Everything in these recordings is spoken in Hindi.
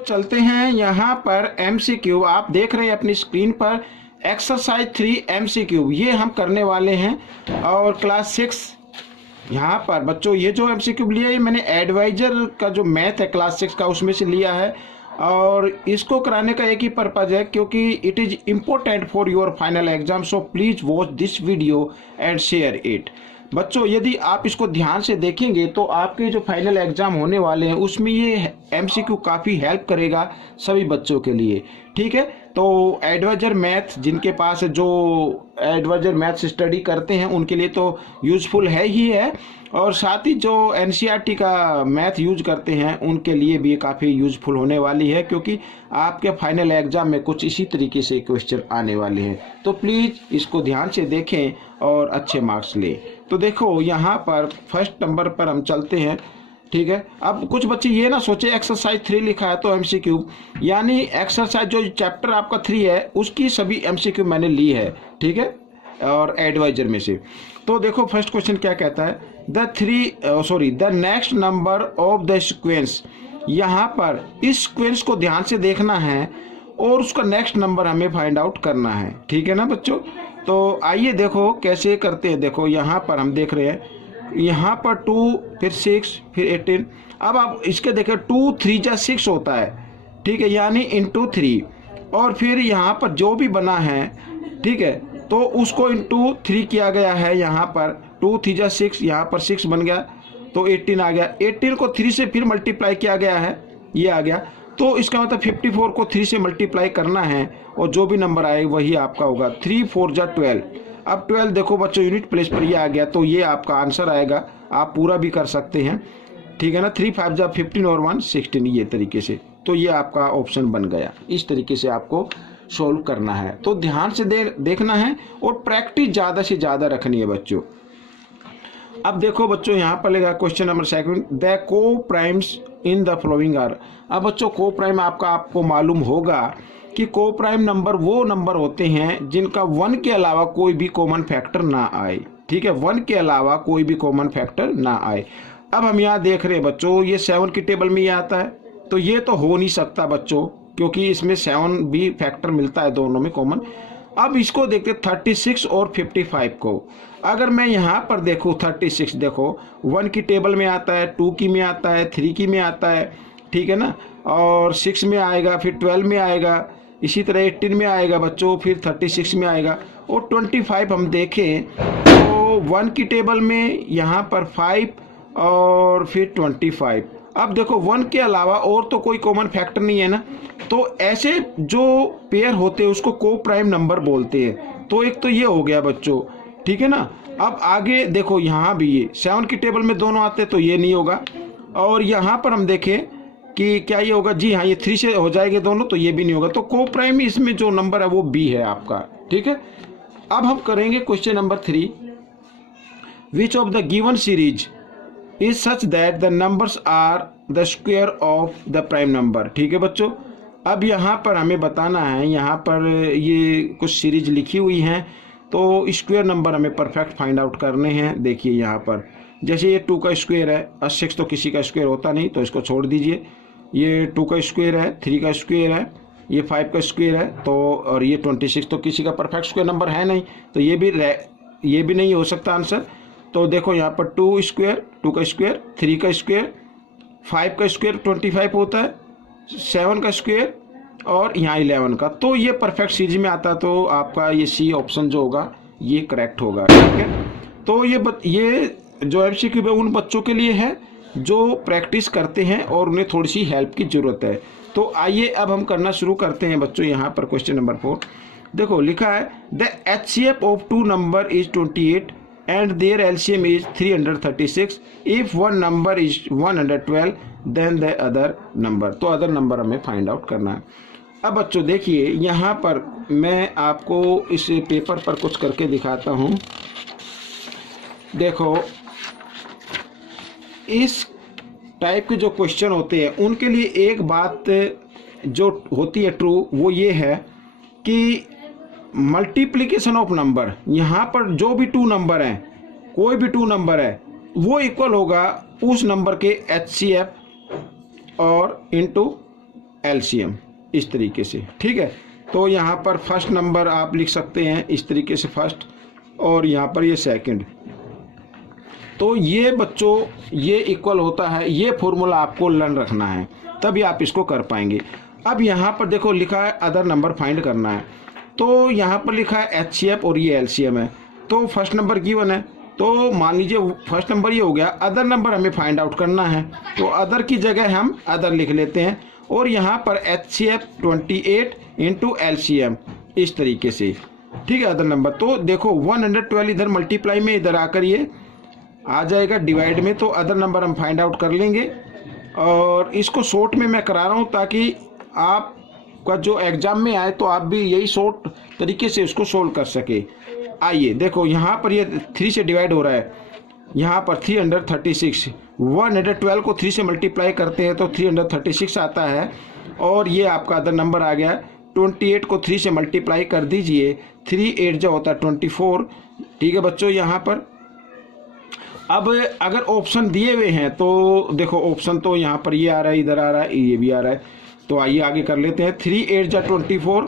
चलते हैं यहाँ पर MCQ। आप देख रहे हैं अपनी स्क्रीन पर एक्सरसाइज 3 MCQ ये हम करने वाले हैं। और क्लास 6 यहाँ पर बच्चों ये जो MCQ लिया है मैंने एडवाइजर का जो मैथ है क्लास 6 का उसमें से लिया है। और इसको कराने का एक ही पर्पज़ है क्योंकि it is important for your final exam, so please watch this video and share it. बच्चों यदि आप इसको ध्यान से देखेंगे तो आपके जो फाइनल एग्ज़ाम होने वाले हैं उसमें ये MCQ काफ़ी हेल्प करेगा सभी बच्चों के लिए। ठीक है, तो एडवाइजर मैथ जिनके पास जो एडवाइजर मैथ स्टडी करते हैं उनके लिए तो यूज़फुल है ही है, और साथ ही जो NCERT का मैथ यूज करते हैं उनके लिए भी काफ़ी यूज़फुल होने वाली है क्योंकि आपके फाइनल एग्ज़ाम में कुछ इसी तरीके से क्वेश्चन आने वाले हैं। तो प्लीज़ इसको ध्यान से देखें और अच्छे मार्क्स लें। तो देखो यहाँ पर फर्स्ट नंबर पर हम चलते हैं। ठीक है, अब कुछ बच्चे ये ना सोचे एक्सरसाइज 3 लिखा है तो MCQ, यानी एक्सरसाइज जो चैप्टर आपका 3 है उसकी सभी MCQ मैंने ली है। ठीक है, और एडवाइजर में से। तो देखो फर्स्ट क्वेश्चन क्या कहता है, the next number of the sequence. यहाँ पर इस सीक्वेंस को ध्यान से देखना है और उसका नेक्स्ट नंबर हमें फाइंड आउट करना है। ठीक है ना बच्चों, तो आइए देखो कैसे करते हैं। देखो यहाँ पर हम देख रहे हैं यहाँ पर 2 फिर 6 फिर 18। अब आप इसके देखें 2 3 जा 6 होता है। ठीक है, यानी इंटू 3, और फिर यहाँ पर जो भी बना है ठीक है तो उसको इंटू 3 किया गया है। यहाँ पर 2 3 जा 6, यहाँ पर 6 बन गया तो 18 आ गया। 18 को 3 से फिर मल्टीप्लाई किया गया है, ये आ गया। तो इसका मतलब 54 को 3 से मल्टीप्लाई करना है और जो भी नंबर आए वही आपका होगा। 3 4 जा 12। अब 12 देखो बच्चों यूनिट प्लेस पर ये आ गया तो ये आपका आंसर आएगा। आप पूरा भी कर सकते हैं। ठीक है ना, 3 5 जा 15 और 1 16, ये तरीके से। तो ये आपका ऑप्शन बन गया। इस तरीके से आपको सोल्व करना है, तो ध्यान से देखना है और प्रैक्टिस ज़्यादा से ज़्यादा रखनी है बच्चों। अब देखो बच्चों यहाँ पर लेगा question number 2, the coprimes in the following are. अब बच्चों को प्राइम आपको मालूम होगा कि को प्राइम नंबर वो नंबर होते हैं जिनका 1 के अलावा कोई भी कॉमन फैक्टर ना आए। ठीक है, 1 के अलावा कोई भी कॉमन फैक्टर ना आए। अब हम यहाँ देख रहे हैं बच्चों ये 7 की टेबल में ये आता है, तो ये तो हो नहीं सकता बच्चों क्योंकि इसमें 7 भी फैक्टर मिलता है दोनों में कॉमन। अब इसको देखते 36 और 55 को। अगर मैं यहाँ पर देखूँ 36, देखो 1 की टेबल में आता है, 2 की में आता है, 3 की में आता है। ठीक है ना, और 6 में आएगा, फिर 12 में आएगा, इसी तरह 18 में आएगा बच्चों, फिर 36 में आएगा। और 25 हम देखें तो 1 की टेबल में यहाँ पर 5 और फिर 25। अब देखो 1 के अलावा और तो कोई कॉमन फैक्टर नहीं है ना, तो ऐसे जो पेयर होते हैं उसको को प्राइम नंबर बोलते हैं। तो एक तो ये हो गया बच्चों। ठीक है ना, अब आगे देखो यहाँ भी ये 7 की टेबल में दोनों आते हैं तो ये नहीं होगा। और यहाँ पर हम देखें कि क्या ये होगा, जी हाँ ये 3 से हो जाएंगे दोनों, तो ये भी नहीं होगा। तो को प्राइम इसमें जो नंबर है वो B है आपका। ठीक है, अब हम करेंगे question number 3, which of the given series is such that the numbers are the square of the prime number. ठीक है बच्चों, अब यहाँ पर हमें बताना है, यहाँ पर ये कुछ सीरीज लिखी हुई हैं तो स्क्वायर नंबर हमें परफेक्ट फाइंड आउट करने हैं। देखिए यहाँ पर जैसे ये 2 का स्क्वायर है, 6 तो किसी का स्क्वायर होता नहीं तो इसको छोड़ दीजिए। ये 2 का स्क्वायर है, 3 का स्क्वायर है, ये 5 का स्क्वायर है, तो और ये 26 तो किसी का परफेक्ट स्क्वायर नंबर है नहीं, तो ये भी नहीं हो सकता आंसर। तो देखो यहाँ पर 2 स्क्वायर, 2 का स्क्वायर, 3 का स्क्वायर, 5 का स्क्वायर 25 होता है, 7 का स्क्वायर और यहाँ 11 का, तो ये परफेक्ट सीरीज में आता है। तो आपका ये C ऑप्शन जो होगा ये करेक्ट होगा। ठीक है, तो ये जो MCQ है उन बच्चों के लिए है जो प्रैक्टिस करते हैं और उन्हें थोड़ी सी हेल्प की ज़रूरत है। तो आइए अब हम करना शुरू करते हैं बच्चों। यहाँ पर क्वेश्चन नंबर 4 देखो लिखा है, the HCF of 2 number is 28 and their LCM is 336। If one number is 112 then the other number. तो अदर नंबर हमें फाइंड आउट करना है। अब बच्चों देखिए यहाँ पर मैं आपको इस पेपर पर कुछ करके दिखाता हूँ। देखो इस टाइप के जो क्वेश्चन होते हैं उनके लिए एक बात जो होती है ट्रू, वो ये है कि मल्टीप्लिकेशन ऑफ नंबर, यहाँ पर जो भी 2 नंबर हैं, कोई भी 2 नंबर है वो इक्वल होगा उस नंबर के HCF और इंटू एलसीएम इस तरीके से, ठीक है। तो यहाँ पर फर्स्ट नंबर आप लिख सकते हैं इस तरीके से फर्स्ट, और यहाँ पर ये सेकंड। तो ये बच्चों ये इक्वल होता है, ये फॉर्मूला आपको लर्न रखना है, तभी आप इसको कर पाएंगे। अब यहाँ पर देखो लिखा है अदर नंबर फाइंड करना है, तो यहाँ पर लिखा है एचसीएफ और ये एलसीएम है। तो फर्स्ट नंबर गिवन है, तो मान लीजिए फर्स्ट नंबर ये हो गया, अदर नंबर हमें फाइंड आउट करना है, तो अदर की जगह हम अदर लिख लेते हैं, और यहाँ पर एचसीएफ 28 इंटू एलसीएम इस तरीके से, ठीक है, अदर नंबर। तो देखो 112 इधर मल्टीप्लाई में, इधर आकर ये आ जाएगा डिवाइड में, तो अदर नंबर हम फाइंड आउट कर लेंगे। और इसको शॉर्ट में मैं करा रहा हूँ ताकि आपका जो एग्जाम में आए तो आप भी यही शॉर्ट तरीके से उसको सोल्व कर सके। आइए देखो यहाँ पर ये 3 से डिवाइड हो रहा है, यहाँ पर 336, 112 को 3 से मल्टीप्लाई करते हैं तो 336 आता है, और ये आपका अदर नंबर आ गया। 28 को 3 से मल्टीप्लाई कर दीजिए, 3 8 जो होता है 24, ठीक है बच्चों। यहाँ पर अब अगर ऑप्शन दिए हुए हैं तो देखो ऑप्शन तो यहाँ पर ये आ रहा है, इधर आ रहा है, ये भी आ रहा है, तो आइए आगे कर लेते हैं। 3 8 जा 24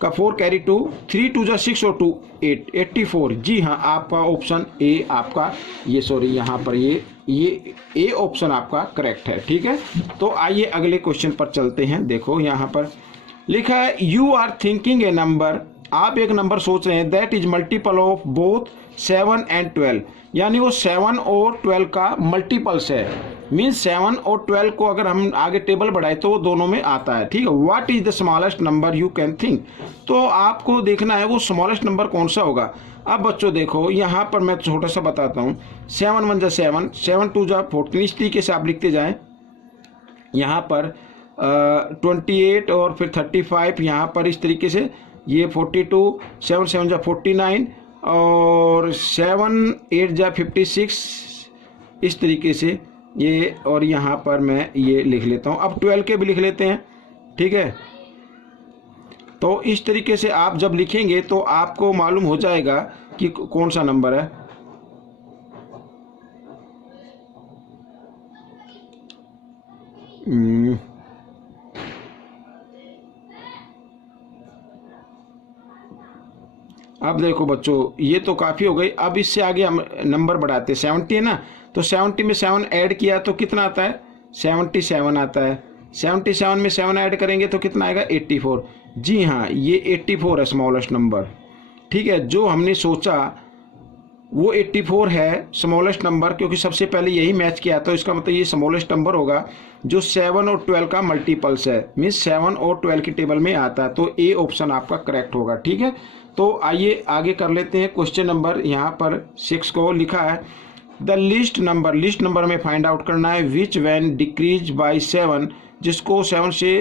का 4 कैरी 2, 3 2 जा 6 और 2 8, 84। जी हाँ, आपका ऑप्शन ए आपका ये सॉरी यहाँ पर ये ए ऑप्शन आपका करेक्ट है, ठीक है। तो आइए अगले क्वेश्चन पर चलते हैं। देखो यहाँ पर लिखा है you are thinking a number, आप एक नंबर सोच रहे हैं, that is multiple of both 7 and 12, यानी वो 7 और 12 का मल्टीपल्स है। मीन्स 7 और 12 को अगर हम आगे टेबल बढ़ाए तो वो दोनों में आता है, ठीक है। What is the smallest number you can think, तो आपको देखना है वो स्मॉलेस्ट नंबर कौन सा होगा। अब बच्चों देखो यहाँ पर मैं छोटा सा बताता हूँ, 7 1 जा 7, 7 2 जा 14, इस तरीके से आप लिखते जाएं। यहाँ पर 28 और फिर 35, यहाँ पर इस तरीके से ये 42, 7 7 जा 49, और 7 8 जा 56 इस तरीके से ये, और यहाँ पर मैं ये लिख लेता हूँ। अब 12 के भी लिख लेते हैं, ठीक है। तो इस तरीके से आप जब लिखेंगे तो आपको मालूम हो जाएगा कि कौन सा नंबर है। अब देखो बच्चों ये तो काफ़ी हो गई, अब इससे आगे हम नंबर बढ़ाते हैं। 70 है ना, तो 70 में 7 ऐड किया तो कितना आता है, 77 आता है। 77 में 7 ऐड करेंगे तो कितना आएगा, 84। जी हाँ, ये 84 है स्मॉलेस्ट नंबर, ठीक है। जो हमने सोचा वो 84 है स्मॉलेस्ट नंबर, क्योंकि सबसे पहले यही मैच किया, तो इसका मतलब ये स्मॉलेस्ट नंबर होगा जो 7 और 12 का मल्टीपल्स है, मीन्स 7 और 12 की टेबल में आता है, तो ए ऑप्शन आपका करेक्ट होगा, ठीक है। तो आइए आगे कर लेते हैं। क्वेश्चन नंबर यहाँ पर 6 को लिखा है द लिस्ट नंबर में फाइंड आउट करना है विच वैन डिक्रीज बाय 7, जिसको 7 से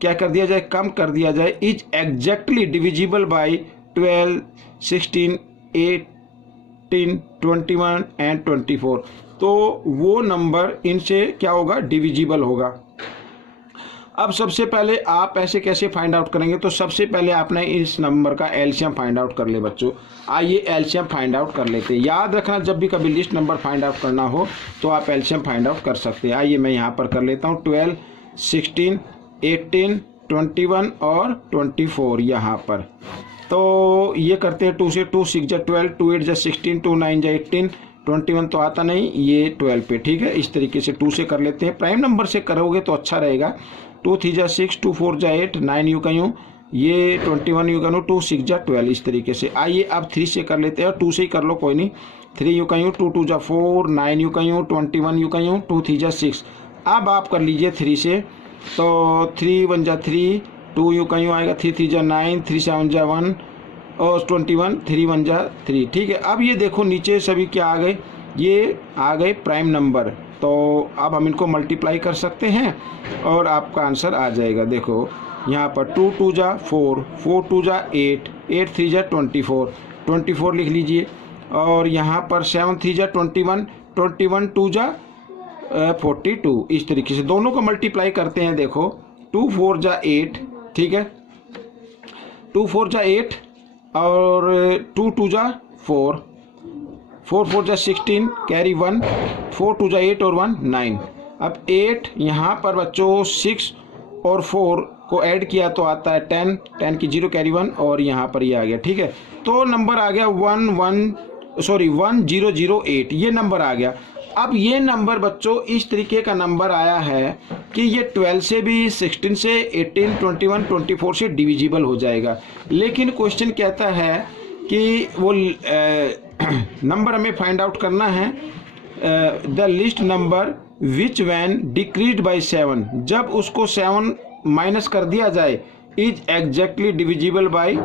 क्या कर दिया जाए, कम कर दिया जाए, is exactly divisible by 12 16 18 21 and 24। तो वो नंबर इनसे क्या होगा, डिविजिबल होगा। अब सबसे पहले आप ऐसे कैसे फाइंड आउट करेंगे, तो सबसे पहले आपने इस नंबर का एलसीएम फाइंड आउट कर ले बच्चों। आइए एलसीएम फाइंड आउट कर लेते हैं। याद रखना जब भी कभी लिस्ट नंबर फाइंड आउट करना हो तो आप एलसीएम फाइंड आउट कर सकते हैं। आइए मैं यहाँ पर कर लेता हूँ 12 16 18 21 और 24 यहाँ पर। तो ये करते हैं 2 से 2 6 जा 12, 2 8 जा 16, 2 9 जा 18, 21 तो आता नहीं, ये 12 पे, ठीक है। इस तरीके से 2 से कर लेते हैं। प्राइम नंबर से करोगे तो अच्छा रहेगा। 2 3 जा 6, 2 4 जा 8, 9 यूँ का यूँ, ये 21 यूँ का यूँ, 2 6 जा 12 इस तरीके से। आइए अब 3 से कर लेते हैं, 2 से ही कर लो कोई नहीं। 3 यूँ का यूँ, 2 2 जा 4, 9 यूँ का यूँ, 21 यूँ का यूँ, 2 3 जा 6। अब आप कर लीजिए 3 से, तो 3 1 जा 3, 2 यूँ का यूँ आएगा, 3 3 जा 9, 3 7 जा 1 और 21, 3 1 जा 3, ठीक है। अब ये देखो नीचे सभी क्या आ गए, ये आ गए प्राइम नंबर। तो अब हम इनको मल्टीप्लाई कर सकते हैं और आपका आंसर आ जाएगा। देखो यहाँ पर 2 2 जा 4, 4 2 जा 8, 8 3 जा 24, 24 लिख लीजिए। और यहाँ पर 7 3 जा 21, 21 2 जा 42 इस तरीके से दोनों को मल्टीप्लाई करते हैं। देखो 2 4 जा 8, ठीक है, 2 4 जा 8 और 2 2 जा 4, 4 4 जा 16 कैरी 1, 4 2 जा 8 और 1 9। अब 8 यहाँ पर बच्चों 6 और 4 को ऐड किया तो आता है 10, 10 की 0 कैरी 1 और यहाँ पर ये आ गया। ठीक है, तो नंबर आ गया 1008, ये नंबर आ गया। अब ये नंबर बच्चों इस तरीके का नंबर आया है कि ये 12 से भी, 16 से, 18, 21, 24 से डिविजिबल हो जाएगा। लेकिन क्वेश्चन कहता है कि वो नंबर हमें फाइंड आउट करना है, the list number which when decrease by 7, जब उसको 7 माइनस कर दिया जाए, इज एग्जैक्टली डिविजिबल बाई,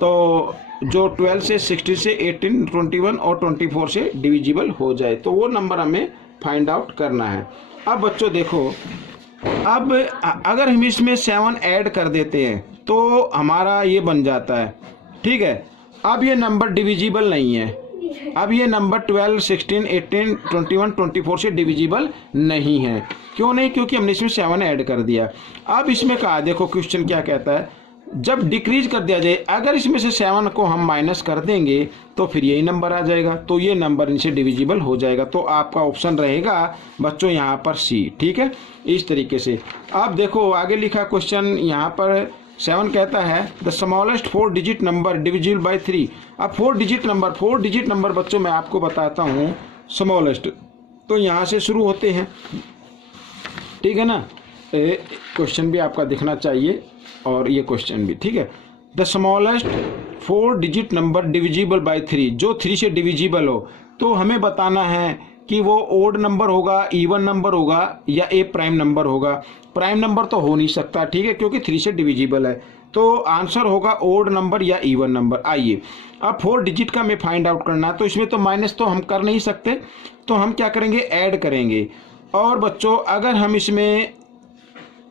तो जो 12 से, 16 से, 18, 21 और 24 से डिविजिबल हो जाए, तो वो नंबर हमें फाइंड आउट करना है। अब बच्चों देखो, अब अगर हम इसमें 7 ऐड कर देते हैं तो हमारा ये बन जाता है। ठीक है, अब ये नंबर डिविजिबल नहीं है, अब ये नंबर 12, 16, 18, 21, 24 से डिविजिबल नहीं है। क्यों नहीं? क्योंकि हमने इसमें 7 ऐड कर दिया। अब इसमें कहा, देखो क्वेश्चन क्या कहता है, जब डिक्रीज कर दिया जाए, अगर इसमें से 7 को हम माइनस कर देंगे तो फिर यही नंबर आ जाएगा, तो ये नंबर इनसे डिविजिबल हो जाएगा। तो आपका ऑप्शन रहेगा बच्चों यहाँ पर सी। ठीक है, इस तरीके से। अब देखो आगे लिखा क्वेश्चन, यहाँ पर 7 कहता है the smallest 4 digit number divisible by 3। अब 4 डिजिट नंबर बच्चों मैं आपको बताता हूँ स्मॉलेस्ट, तो यहाँ से शुरू होते हैं। ठीक है ना, क्वेश्चन भी आपका दिखना चाहिए और ये क्वेश्चन भी। ठीक है, the smallest 4 digit number divisible by 3, जो 3 से डिविजिबल हो, तो हमें बताना है कि वो ओड नंबर होगा, इवन नंबर होगा या ए प्राइम नंबर होगा। प्राइम नंबर तो हो नहीं सकता, ठीक है, क्योंकि 3 से डिविजिबल है, तो आंसर होगा ओड नंबर या इवन नंबर। आइए अब 4 डिजिट का हमें फाइंड आउट करना है, तो इसमें तो माइनस तो हम कर नहीं सकते, तो हम क्या करेंगे, ऐड करेंगे। और बच्चों अगर हम इसमें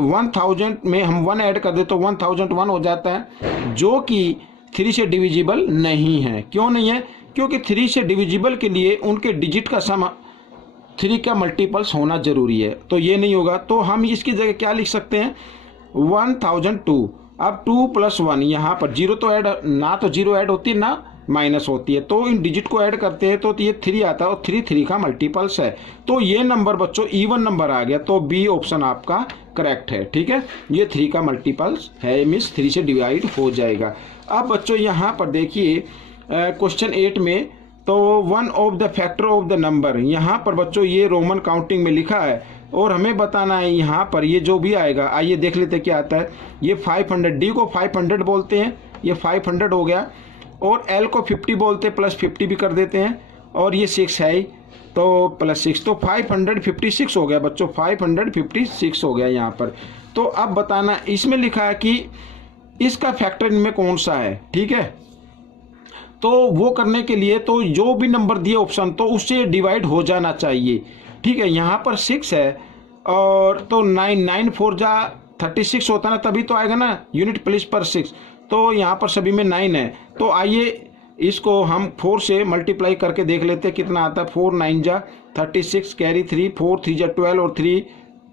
1000 में हम 1 ऐड कर दे तो 1001 हो जाता है, जो कि 3 से डिविजिबल नहीं है। क्यों नहीं है? क्योंकि 3 से डिविजिबल के लिए उनके डिजिट का सम 3 का मल्टीपल्स होना जरूरी है, तो ये नहीं होगा। तो हम इसकी जगह क्या लिख सकते हैं, 1002। अब 2 + 1, यहाँ पर 0 तो ऐड ना, तो 0 ऐड होती है ना माइनस होती है, तो इन डिजिट को ऐड करते हैं तो ये 3 आता है और 3 का मल्टीपल्स है, तो ये नंबर बच्चों इवन नंबर आ गया, तो बी ऑप्शन आपका करेक्ट है। ठीक है, ये 3 का मल्टीपल्स है, मीन्स 3 से डिवाइड हो जाएगा। अब बच्चों यहाँ पर देखिए क्वेश्चन 8 में, तो 1 of the factor of the number, यहाँ पर बच्चों ये रोमन काउंटिंग में लिखा है और हमें बताना है यहाँ पर ये जो भी आएगा। आइए देख लेते क्या आता है। ये 500, डी को 500 बोलते हैं, ये 500 हो गया, और एल को 50 बोलते हैं, +50 भी कर देते हैं, और ये 6 है तो +6, तो 556 हो गया बच्चों, 556 हो गया यहाँ पर। तो अब बताना, इसमें लिखा है कि इसका फैक्टर इनमें कौन सा है। ठीक है, तो वो करने के लिए तो जो भी नंबर दिए ऑप्शन, तो उससे डिवाइड हो जाना चाहिए। ठीक है, यहाँ पर 6 है और तो 9 4 जा 36 होता है ना, तभी तो आएगा ना यूनिट प्लेस पर 6, तो यहाँ पर सभी में 9 है। तो आइए इसको हम 4 से मल्टीप्लाई करके देख लेते हैं कितना आता है। 4 9 जा 36 कैरी 3, 4 3 जा 12 और 3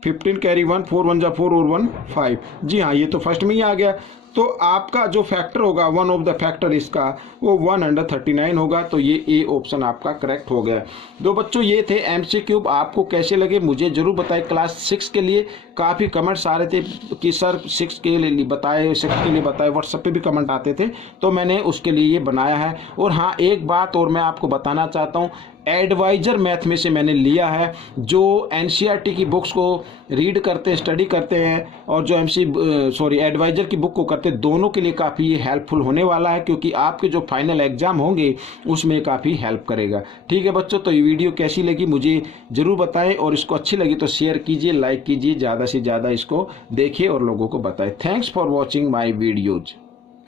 15 कैरी 1, 4 1 जा 4 और 1 5। जी हाँ, ये तो फर्स्ट में ही आ गया। तो आपका जो फैक्टर होगा, 1 ऑफ द फैक्टर इसका, वो 139 होगा, तो ये ए ऑप्शन आपका करेक्ट हो गया। तो बच्चों ये थे MCQ, आपको कैसे लगे मुझे जरूर बताएं। क्लास 6 के लिए काफ़ी कमेंट्स आ रहे थे कि सर 6 के लिए बताए, 6 के लिए बताए, व्हाट्सएप पे भी कमेंट आते थे, तो मैंने उसके लिए ये बनाया है। और हाँ, एक बात और मैं आपको बताना चाहता हूँ, एडवाइजर मैथ में से मैंने लिया है, जो NCERT की बुक्स को रीड करते हैं, स्टडी करते हैं, और जो एडवाइजर की बुक को करते हैं, दोनों के लिए काफ़ी हेल्पफुल होने वाला है, क्योंकि आपके जो फाइनल एग्जाम होंगे उसमें काफ़ी हेल्प करेगा। ठीक है बच्चों, तो ये वीडियो कैसी लगी मुझे ज़रूर बताएं, और इसको अच्छी लगी तो शेयर कीजिए, लाइक कीजिए, ज़्यादा से ज़्यादा इसको देखिए और लोगों को बताएं। Thanks for watching my videos.